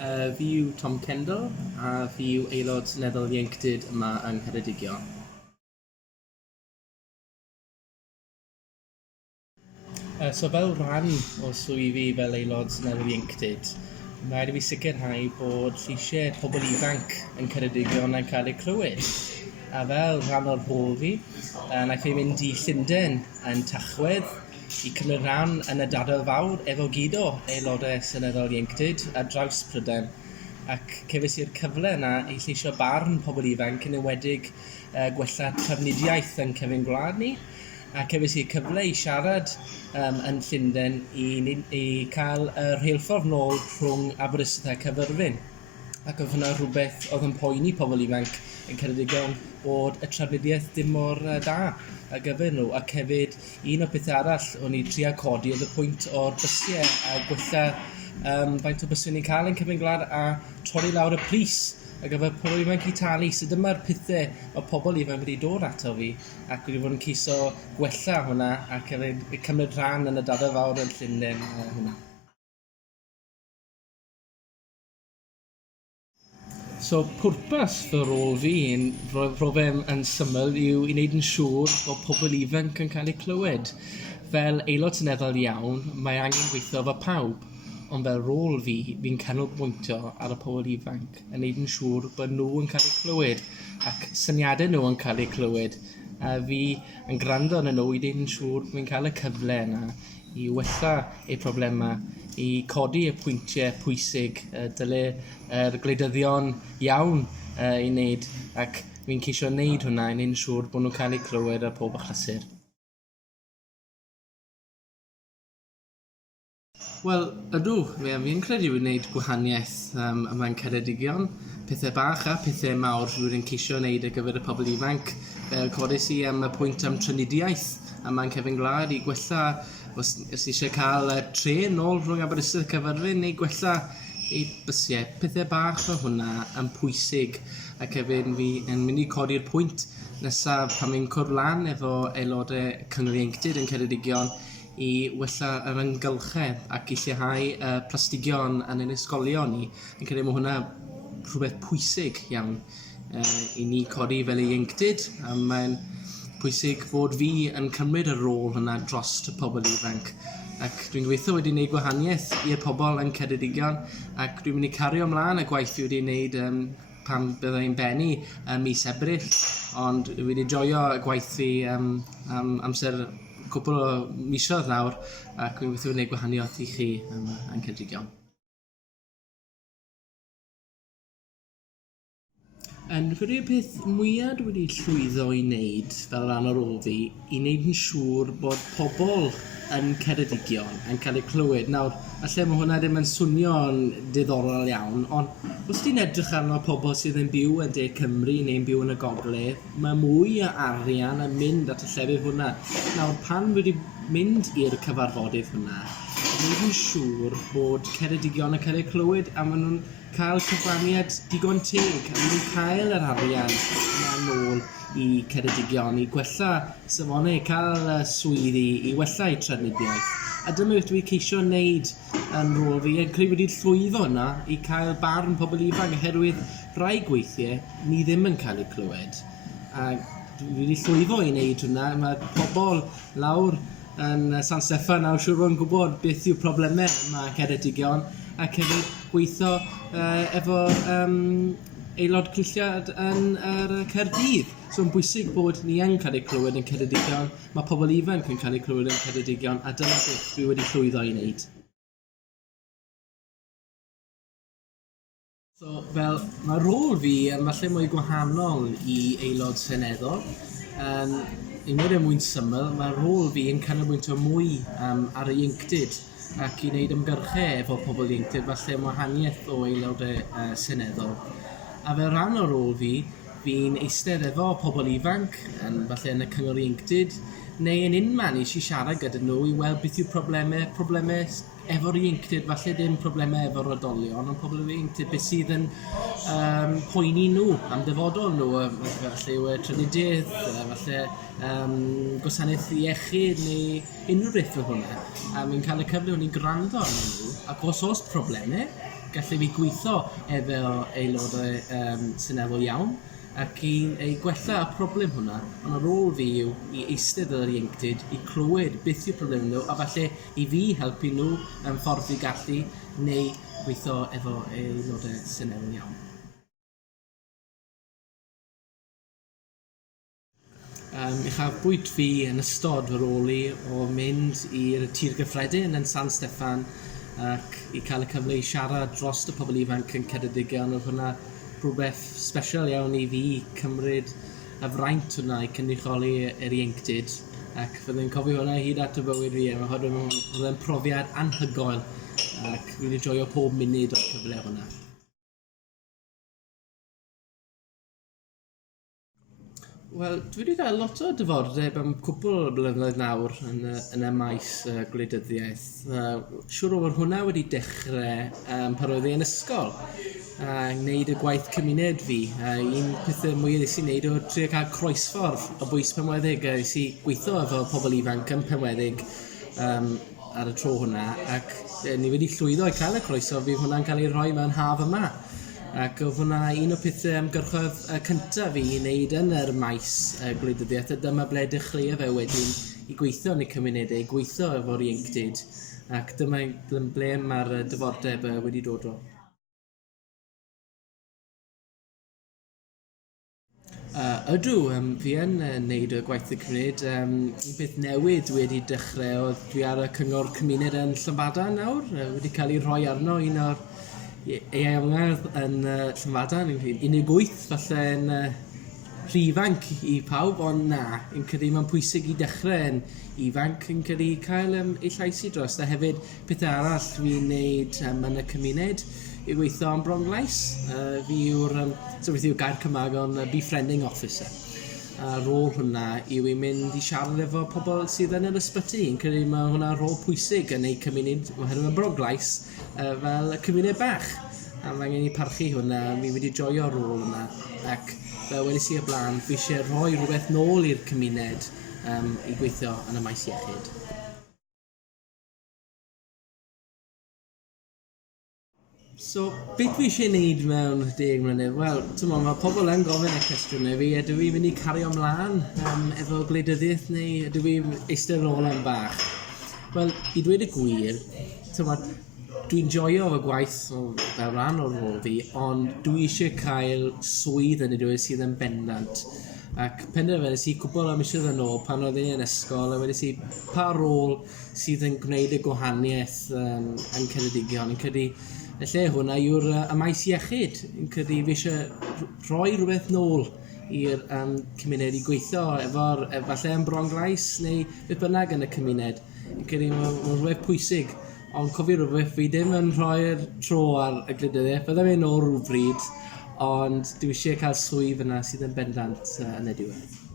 Fi yw Tom Kendall a fi yw Aelod Seneddol Ifanc yma yng Ceredigion. So fel rhan o swydd fi fel Aelod Seneddol Ifanc, mae rhaid i fi sicrhau bod lleisiau pobl ifanc yn Ceredigion yn cael eu clywed. A fel rhan o'r rôl fi, wnaeth fi mynd i Llundain yn Tachwedd i cymryd rhan yn y dadael fawr efo gyd o Aelodau Seneddol Ifanc ar draws Prydain. Ac cefais i'r cyfle yna i lleisio barn pobl ifanc yn enwedig gwella trafnidiaeth yn cefn gwlad ni. A cefais i'r cyfle i siarad yn Llundain i cael y rheilffordd nôl rhwng Aberystwyth a Caerfyrddin. Ac oedd hwnna rhywbeth oedd yn poeni pobl ifanc yn Ceredigion bod y trafnidiaeth dim mor da ar gyfer nhw. Ac hefyd, un o bethau arall o'n i trio codi oedd y pwynt o'r bysiau a gwella faint o bysiau ni'n cael yn cefn gwlad a torri lawr y pris ar gyfer pobl ifanc i talu. So dyma'r pethau o pobl ifanc wedi dod ato fi ac wedi bod yn ciso gwella hwnna ac hefyd cymryd rhan yn y dadael fawr yn Llundain hwnna. So, pwrpas fy rôl fi yn rhywbeth yn syml yw i wneud yn siŵr bod pobl ifanc yn cael eu clywed. Fel Aelod Seneddol iawn, mae angen gweithio efo pawb, ond fel rôl fi'n canolbwyntio ar y pobl ifanc yn wneud yn siŵr bod nhw yn cael eu clywed ac syniadau nhw yn cael eu clywed. A fi yn gwrando yn nhw i wneud yn siŵr bod fi'n cael y cyfle yna i wella eu problemau, i codi y pwyntiau pwysig dyle gwleidyddion iawn i wneud ac fi'n ceisio wneud hwnna i wneud yn siŵr bod nhw'n cael eu clywed ar pob achlysur. Wel, ydw, fi'n credu wedi wneud gwahaniaeth yma yn Ceredigion. Pethau bach a pethau mawr rwy'n ceisio wneud ar gyfer y pobl ifanc. Fel codis i am y pwynt am trafnidiaeth yma yn cefn gwlad i gwella os eisiau cael tren nôl rhwng Aberystwyth a Caerfyrddin neu gwella eu bysiau. Pethau bach o hwnna yn pwysig ac hefyd fi yn mynd i codi'r pwynt nesaf pan fi'n cwrdd lan efo aelodau Cyngor Ieuenctid yn Ceredigion i wella yr ymgylchedd ac i lleihau plastigion yn ein ysgolion ni. Fi'n credu mae hwnna rhywbeth pwysig iawn i ni codi fel ieuenctid. Mae'n pwysig fod fi yn cymryd y rôl hwnna dros y pobl ifanc. Ac dwi'n gobeithio wedi gwneud gwahaniaeth i'r pobl yn Ceredigion ac dwi'n mynd i cario ymlaen y gwaith fi wedi gwneud pan byddai'n benni mis Ebrill. Ond wedi joio y gwaith fi am amser cwbl o misoedd nawr ac dwi'n gobeithio gwneud gwahaniaeth i chi yn Ceredigion. Rwy'n y peth mwyaf wedi llwyddo i wneud fel rhan o'r rôl fi i wneud yn siŵr bod pobl yn Ceredigion yn cael eu clywed. Nawr, allai mae hwnna ddim yn swnio'n diddorol iawn, ond os ti'n edrych arno pobl sydd yn byw yn De Cymru neu'n byw yn y Gogledd, mae mwy o arian yn mynd at y llefydd hwnna. Nawr, pan wedi mynd i'r cyfarfodydd hwnna, wneud yn siŵr bod Ceredigion yn cael eu clywed a maen nhw'n cael cyfraniad digon teg a maen nhw'n cael yr arian yna nôl i Ceredigion i gwella safonau, cael swydd i wella eu trafnidiaeth. A dyma beth dwi'n ceisio wneud yn rôl fi, yn creu wedi llwyddo hwnna i cael barn pobl ifanc oherwydd rai gweithiau ni ddim yn cael eu clywed. A dwi wedi llwyddo i wneud hwnna, mae pobl lawr yn San Steffan nawr siŵr fod yn gwybod beth yw problemau yma Ceredigion ac hefyd gweithio efo aelod cynlliad yn Caerdydd. So yn bwysig bod ni yn cael eu clywed yn Ceredigion, mae pobl ifanc yn cael eu clywed yn Ceredigion a dyna beth dwi wedi llwyddo i wneud. So fel mae rôl fi yn falle mwy gwahanol i Aelod Seneddol. I wneud yn mwyn syml, mae rôl fi yn canolbwyntio mwy ar y ieuenctid ac i wneud ymgyrchau efo pobl ieuenctid, falle wahaniaeth o aelodau seneddol. A fel rhan o rôl fi'n eistedd efo pobl ifanc, falle yn y Cyngor Ieuenctid, neu yn unman i siarad gyda nhw i weld beth yw problemau efo'r ieuenctid, falle ddim problemau efo'r oedolion, ond pobl ieuenctid beth sydd yn poeni nhw am dyfodol nhw, falle yw trafnidiaeth, falle gwasanaeth iechyd neu unrhyw beth fel hwnna. A mi'n cael y cyfle o'n i'n gwrando arnyn nhw, ac os oes problemau, gallu fi gweithio efo Aelod Seneddol iawn ac i gwella y problem hwnna, ond ar ôl fi yw i eistedd ar yr ieuenctid, i clywed beth yw'r problem nhw, a falle i fi helpu nhw yn ffordd fi gallu, neu gweithio efo Aelod Seneddol iawn. Uchafbwynt fi yn ystod fy rôl i o mynd i'r tir gyffredin yn San Steffan ac i cael y cyfle i siarad dros y pobl ifanc yn Ceredigion. Oedd hwnna rhywbeth special iawn i fi cymryd y fraint hwnna i cynrychioli yr ieuenctid ac fyddai'n cofio hwnna hyd at y bywyd fi. Oedd profiad anhygoel ac fi'n joio pob munud o'r cyfle hwnna. Wel, dwi wedi cael lot o diddordeb am cwbl o blynyddoedd nawr yn y maes gwleidyddiaeth. Siwr o'r hwnna wedi dechrau pan oedd yn ysgol a gwneud y gwaith cymuned fi. Un pethau mwy nes i wneud o trio cael croesffordd o bwys penweddig. Nes i gweithio efo pobl ifanc yn penweddig ar y tro hwnna ac ni wedi llwyddo i cael y croeso fi hwnna'n cael ei rhoi mewn haf yma. Ac oedd hwnna un o pethau ymgyrchoedd cyntaf fi i wneud yn yr maes gwleidyddiaeth, a dyma ble dechreuodd fe wedyn i gweithio yn y cymunedau, gweithio efo'r ieuenctid, ac dyma ble mae'r dyfodeb wedi dod o. Ydw, fi yn wneud y gwaith y cymuned. Un beth newydd wedi dechrau oedd dwi ar y cyngor cymuned yn Llanfadan nawr. Wedi cael ei rhoi arno un o'r eangedd yn Llanfadan, 18 falle yn rhy ifanc i pawb, ond na, yn credu mae'n pwysig i dechrau yn ifanc, yn credu cael ei llais i dros. A hefyd pethau arall fi'n wneud yn y cymuned i weithio am bronglais. Fi yw'r gair Cymraeg o'n befriending officer. A rôl hwnna yw i mynd i siarad efo pobl sydd yn yr ysbyty. Yn credu mae hwnna rôl pwysig yn ei cymuned, oherwydd bronglais fel y cymuned bach. A mae angen i parchu hwnna, mi wedi joio'r rôl hwnna. Ac fel wedys i o blaen, fi eisiau rhoi rhywbeth nôl i'r cymuned i gweithio yn y maes iechyd. So, beth fi eisiau gwneud mewn 10 mlynedd? Wel, mae pobl yn gofyn y cwestiwn fi, ydw fi'n mynd i cario ymlaen efo gwleidyddiaeth neu ydw fi'n eistedd yn ôl am bach? Wel, i dweud y gwir, dwi'n joio fy gwaith fel rhan o'r rôl fi, ond dwi eisiau cael swydd yn y diwedd sydd yn bendant. Ac penderfynais i cwbl o misoedd yn ôl pan oedd yn ysgol, a wedys i pa rôl sydd yn gwneud y gwahaniaeth yn Ceredigion. Yn credu y lle hwnna yw'r maes iechyd. Yn credu fi eisiau rhoi rhywbeth nôl i'r cymuned i gweithio falle yn bronglais neu beth bynnag yn y cymuned. Yn credu mae'n rhywbeth pwysig. Ond cofio rhywbeth, fi ddim yn rhoi'r tro ar y gwleidyddiaeth, byddai'n mynd nôl rhywbryd, ond dwi eisiau cael swydd yna sydd yn bendant yn y diwedd.